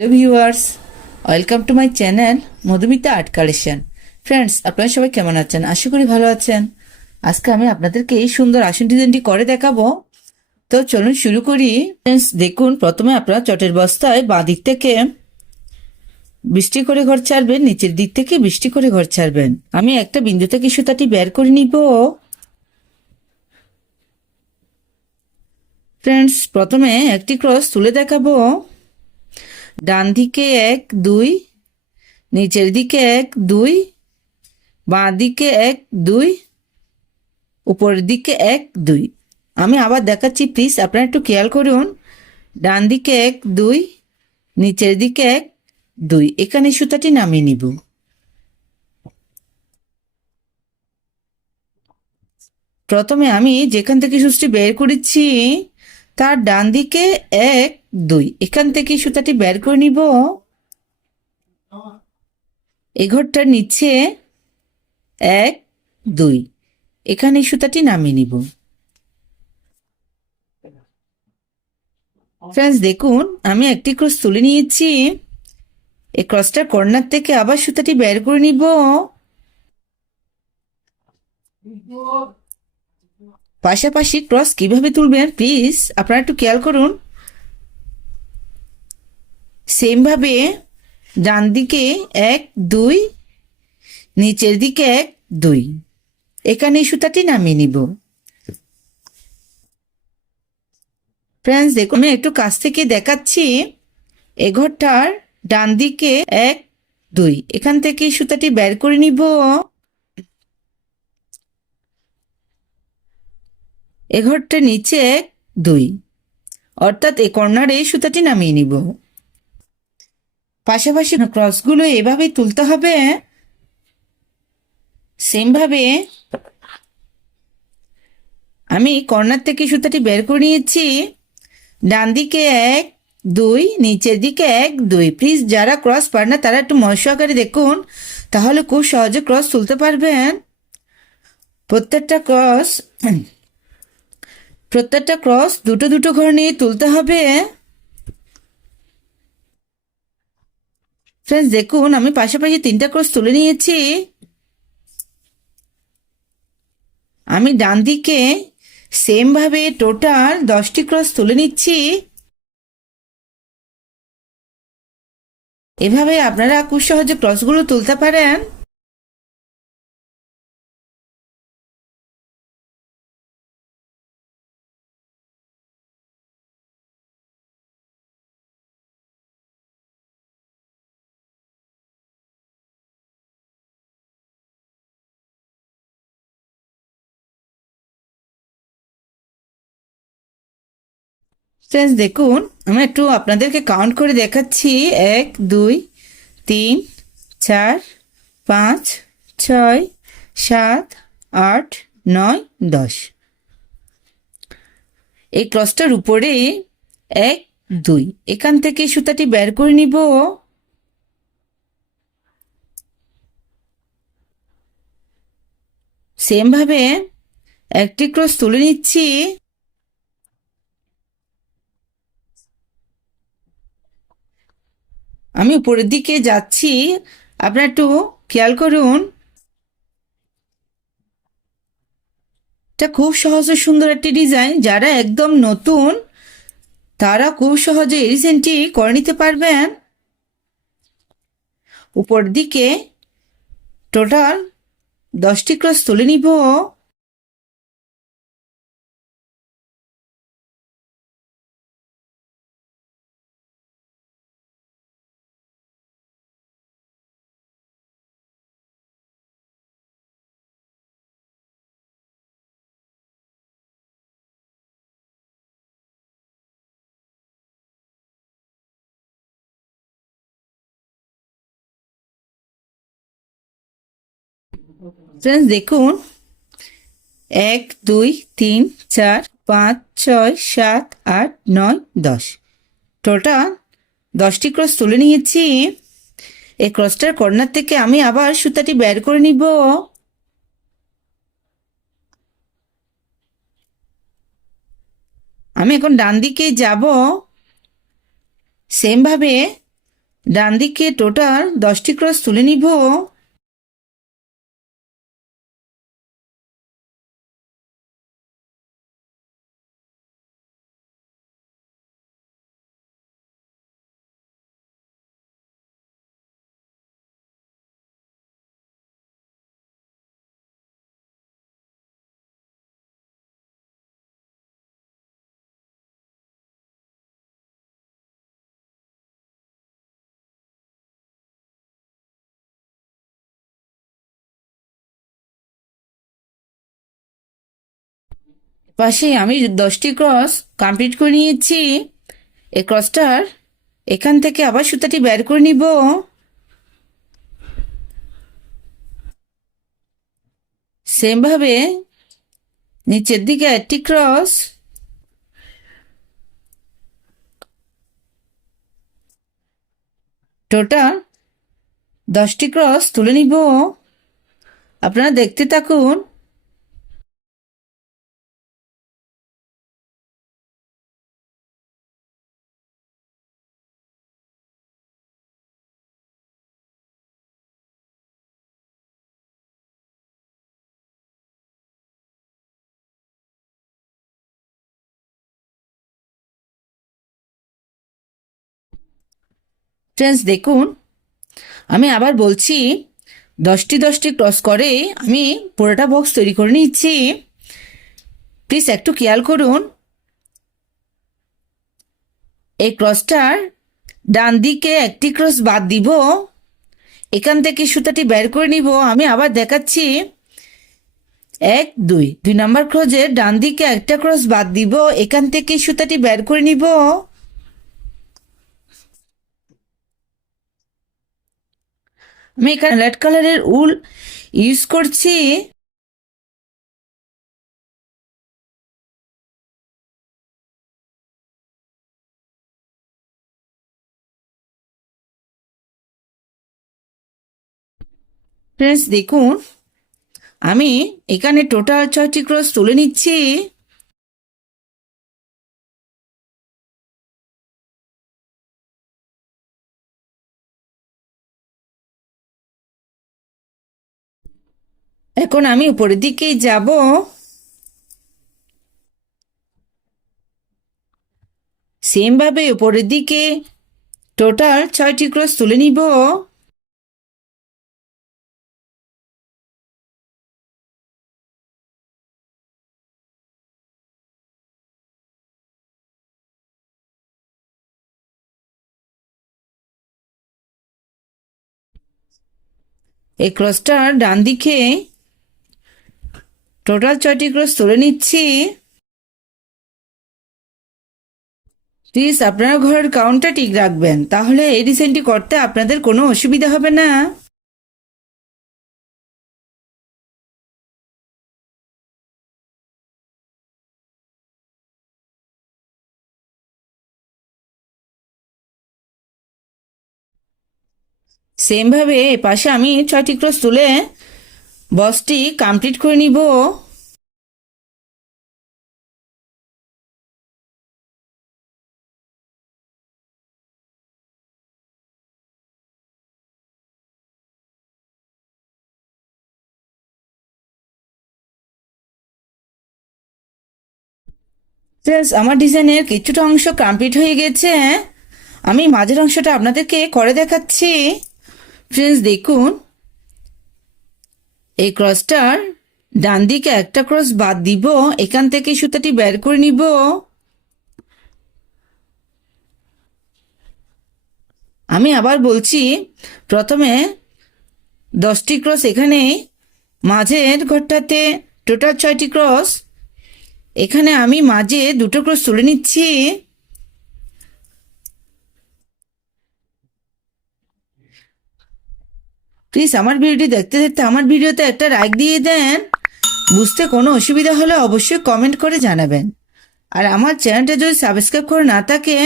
Hello viewers welcome to my channel Madhumita art collection friends আপনারা সবাই কেমন আছেন? আশা করি ভালো আছেন। আজকে আমি আপনাদেরকে এই সুন্দর আসন ডিজাইনটি করে দেখাবো। তো চলুন শুরু করি। ফ্রেন্ডস দেখুন, প্রথমে আপনারা চটের বস্তায় বাঁ দিক থেকে বৃষ্টি করে ঘর ছাড়বেন, নিচের দিক থেকে বৃষ্টি করে ঘর ছাড়বেন। আমি একটা বিন্দু থেকে সুতাটি বের করে নিব। ফ্রেন্ডস প্রথমে একটি ক্রস তুলে দেখাবো। ডান দিকে এক, দুই, নিচের দিকে এক, দুই, বাঁ দিকে এক, দুই, উপরের দিকে এক, দুই। আমি আবার দেখাচ্ছি প্লিজ আপনারা একটু খেয়াল করুন। ডান দিকে এক, দুই, নিচের দিকে এক, দুই। এখানে সুতাটি নামিয়ে নিব। প্রথমে আমি যেখান থেকে সুচটি বের করেছি, তার ডান দিকে এক দুই। এখান থেকে সুতাটি বের করে নিব। এই ঘরটার নিচে এক, দুই। এখানে সুতাটি নামিয়ে নিব। ফ্রেন্ডস দেখুন, আমি একটি ক্রস তুলে নিয়েছি। এই ক্রসটার কর্নার থেকে আবার সুতাটি বের করে নিব। পাশাপাশি ক্রস কীভাবে তুলবেন, প্লিজ আপনারা একটু খেয়াল করুন। সেমভাবে ডান দিকে এক, দুই, নিচের দিকে এক, দুই। এখানে সুতাটি নামিয়ে নিব। ফ্রেন্ডস দেখুন একটু কাছ থেকে দেখাচ্ছি এ ঘরটার ডান দিকে এক, দুই। এখান থেকে সুতাটি বের করে নিব। এ ঘরটা নিচে এক, দুই। অর্থাৎ এ কর্নারে সুতাটি নামিয়ে নিব। পাশাপাশি ক্রসগুলো এভাবেই তুলতে হবে সেমভাবে আমি কর্নার থেকে সুতাটি বের করে নিয়েছি। ডান দিকে এক, দুই, নিচের দিকে এক, দুই। প্লিজ যারা ক্রস পার না, তারা একটু মৎস্য আকারে দেখুন, তাহলে খুব সহজে ক্রস তুলতে পারবেন। প্রত্যেকটা ক্রস প্রত্যেকটা ক্রস দুটো দুটো ঘর নিয়ে তুলতে হবে। ফ্রেন্ডস দেখুন, আমি পাশাপাশি তিনটা ক্রস তুলে নিয়েছি। আমি ডান দিকে সেমভাবে টোটাল দশটি ক্রস তুলে নিচ্ছি। এভাবে আপনারা খুব সহজে ক্রসগুলো তুলতে পারেন। ফ্রেন্ডস দেখুন আমি একটু আপনাদেরকে কাউন্ট করে দেখাচ্ছি। এক, দুই, তিন, চার, পাঁচ, ছয়, সাত, আট, নয়, দশ। এই ক্রসটার উপরে এক, দুই। এখান থেকে সুতাটি বের করে নিব। সেমভাবে একটি ক্রস তুলে নিচ্ছি। আমি উপরের দিকে যাচ্ছি। আপনারা একটু খেয়াল করুন। এটা খুব সহজ সুন্দর একটি ডিজাইন। যারা একদম নতুন, তারা খুব সহজে এই ডিজাইনটি করে নিতে পারবেন। উপর দিকে টোটাল দশটি ক্রস তুলে নিব। ফ্রেন্ডস দেখুন, এক, দুই, তিন, চার, পাঁচ, ছয়, সাত, আট, নয়, দশ। টোটাল দশটি ক্রস তুলে নিয়েছি। এই ক্রসটার কর্নার থেকে আমি আবার সুতাটি বের করে নিব। আমি এখন ডান দিকে যাব। সেমভাবে ডান দিকে টোটাল দশটি ক্রস তুলে নিব। পাশে আমি দশটি ক্রস কমপ্লিট করে নিয়েছি। এই ক্রসটার এখান থেকে আবার সুতাটি বের করে নিব। সেমভাবে নিচের দিকে একটি ক্রস। টোটাল দশটি ক্রস তুলে নিব। আপনারা দেখতে থাকুন ফ্রেন্ডস দেখুন, আমি আবার বলছি, দশটি দশটি ক্রস করে আমি পুরোটা বক্স তৈরি করে নিচ্ছি। প্লিজ একটু খেয়াল করুন। এই ক্রসটার ডান দিকে একটি ক্রস বাদ দিব। এখান থেকে সুতাটি বের করে নিব। আমি আবার দেখাচ্ছি। এক, দুই দুই নাম্বার ক্রসের ডান দিকে একটা ক্রস বাদ দিব। এখান থেকে সুতাটি বের করে নিব। আমি এখানে রেড কালারের উল ইউজ করছি। ফ্রেন্ডস দেখুন, আমি এখানে টোটাল ছয়টি ক্রস তুলে নিচ্ছি। এখন আমি উপরের দিকেই যাব। সেমভাবে উপরের দিকে টোটাল ছয়টি ক্রস তুলে নিব। এই ক্রসটার ডান দিকে টোটাল ছয়টি ক্রস তুলে নিচ্ছি। প্লিজ আপনারা ঘরের কাউন্টটা ঠিক রাখবেন। তাহলে এই ডিজাইনটি করতে আপনাদের কোনো অসুবিধা হবে না। সেমভাবে এ পাশে আমি ছয়টি ক্রস তুলে বসটি কমপ্লিট করে নিব। ফ্রেন্ডস আমার ডিজাইনের কিছুটা অংশ কমপ্লিট হয়ে গেছে। আমি মাঝের অংশটা আপনাদেরকে করে দেখাচ্ছি। ফ্রেন্ডস দেখুন। এই ক্রসটার ডান দিকে একটা ক্রস বাদ দিব। এখান থেকে সুতাটি বের করে নিব। আমি আবার বলছি, প্রথমে দশটি ক্রস এখানে, মাঝের ঘরটাতে টোটাল ছয়টি ক্রস এখানে আমি মাঝে দুটো ক্রস তুলে নিচ্ছি। প্লিজ, আমার ভিডিওটি দেখতে দেখতে আমার ভিডিওতে একটা লাইক দিয়ে দেন। বুঝতে কোনো অসুবিধা হলে অবশ্যই কমেন্ট করে জানাবেন। আর আমার চ্যানেলটা যদি সাবস্ক্রাইব করে না থাকে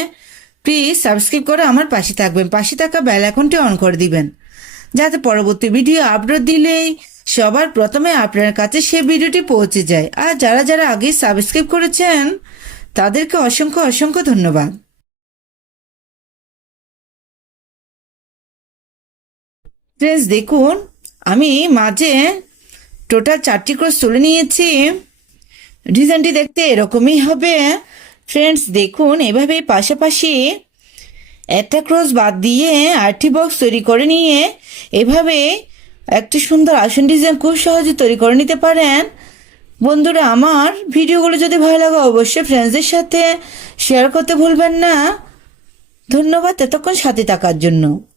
প্লিজ সাবস্ক্রাইব করে আমার পাশে থাকবেন। পাশে থাকা বেল আইকনটি অন করে দিবেন। যাতে পরবর্তী ভিডিও আপলোড দিলেই সবার প্রথমে আপনার কাছে সে ভিডিওটি পৌঁছে যায়। আর যারা যারা আগে সাবস্ক্রাইব করেছেন, তাদেরকে অসংখ্য অসংখ্য ধন্যবাদ। ফ্রেন্ডস দেখুন, আমি মাঝে টোটাল চারটি ক্রস তুলে নিয়েছি। ডিজাইনটি দেখতে এরকমই হবে। ফ্রেন্ডস দেখুন এভাবে পাশাপাশি একটা ক্রস বাদ দিয়ে আটটি বক্স তৈরি করে নিয়ে এভাবে একটি সুন্দর আসন ডিজাইন খুব সহজে তৈরি করে নিতে পারেন। বন্ধুরা, আমার ভিডিওগুলো যদি ভালো লাগে, অবশ্যই ফ্রেন্ডসদের সাথে শেয়ার করতে ভুলবেন না। ধন্যবাদ এতক্ষণ সাথে থাকার জন্য।